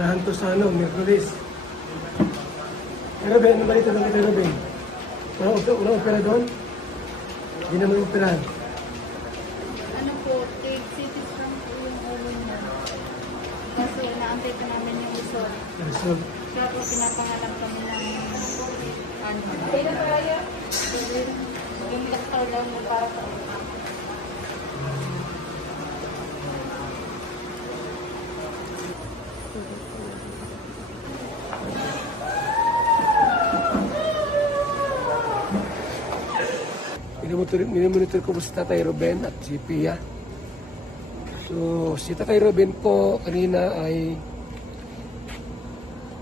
operahan to sa Merkulis. Pero Ben, ano ba ito ng pero Ben? Walang opera doon? Hindi naman operahan. Ano po, CT scan po yung ulo niya. Kasi naantay pa namin yung result. Result. Kaya po pinapangalan kami ng ano. Kailan pa kaya? Yung doktor daw na para sa utak. Minumonitor ko po si Tatay Ruben at si Pia. So, si Tatay Ruben po kanina ay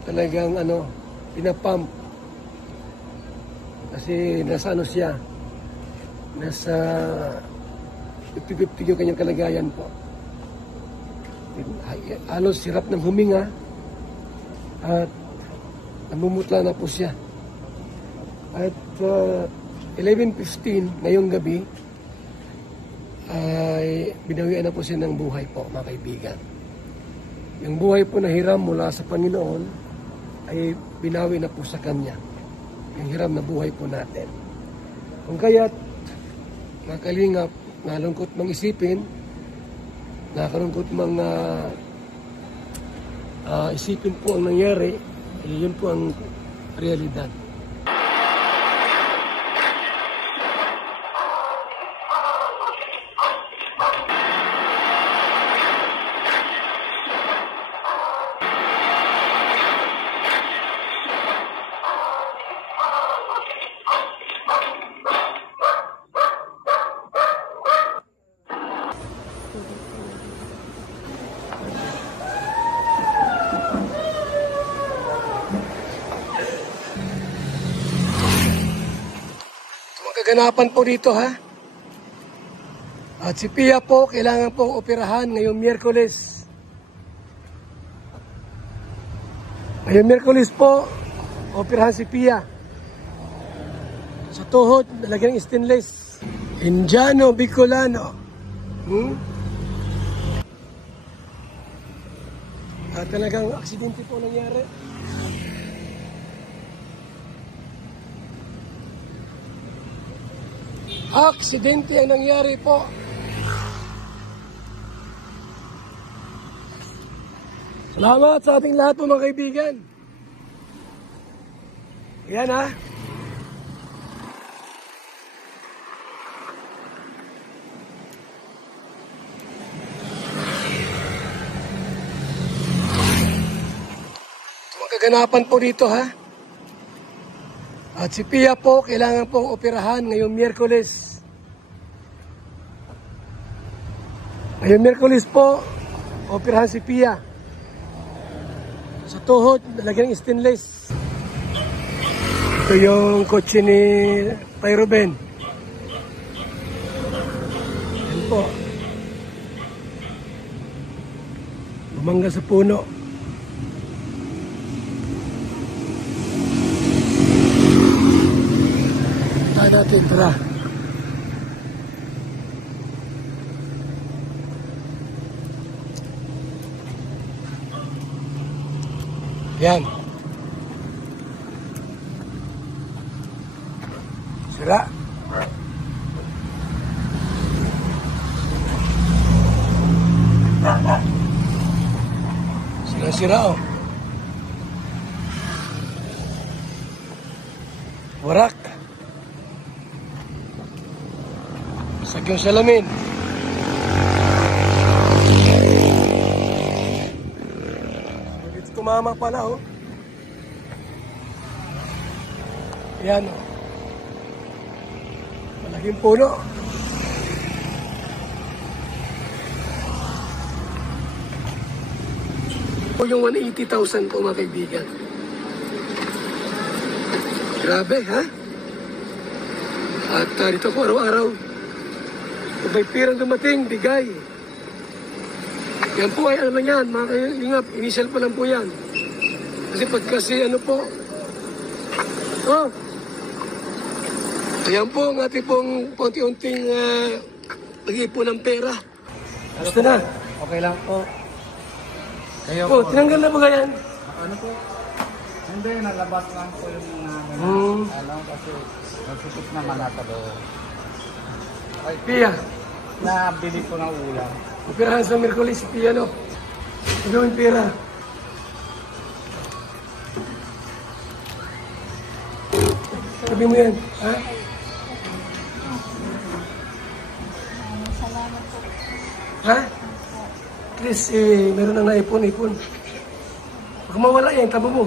talagang pinapump. Kasi nasa siya. Nasa 50-50 yung kanyang kalagayan po. Halos hirap ng huminga at namumutla na po siya. At 11:15 ngayong gabi ay binawian na po siya ng buhay po, mga kaibigan. Yung buhay po na hiram mula sa Panginoon ay binawi na po sa Kanya. Yung hiram na buhay po natin. Kung kaya't nakalingap, nalungkot mang isipin, nakalungkot mang isipin po ang nangyari, yun po ang realidad. Kaganapan po dito ha. At si Pia po, kailangan po operahan ngayong Miyerkules. Ngayong Miyerkules po, operahan si Pia. Sa tuhod, nalagyan ng stainless. Indiano, Bicolano. At talagang aksidente po nangyari. Aksidente ang nangyari po. Salamat sa ating lahat po mga kaibigan. Yan ha. Kaganapan po dito ha. At si Pia po, kailangan pong operahan ngayong Miyerkules. Ngayong Miyerkules po, operahan si Pia. Sa tuhod, nalagyan ng stainless. Ito yung kotse ni Tay Ruben. Yan po. Bumangga sa puno. Natin, tara. Yan. Sira. Sira-sira oh. Warak. Sa yung salamin. Dito tumama pala oh. Yan oh. Malaking puno. O yung 180,000 po mga kaibigan. Grabe ha? At dito po araw-araw. Kung may pirang dumating, bigay. Yan po ay ano yan, mga kaingap, initial pa lang po yan. Kasi pagkasi ano po, ayan po ang ating pong unti-unting nag-iipon ng pera. Gusto na? Okay lang po. Kayo Oh, po. tinanggal na ba yan? Ano po? Hindi, nalabas lang po yung mga ano, kasi nasipit naman nata doon. Ay, Pia. nabili ko ng ulam. Operahan sa Merkulis, Pia, no? Gawin pera. Sabi mo yan, ha? Salamat po. Ha? At least, meron nang naipon-ipon. Baka mawala yan, tabo mo.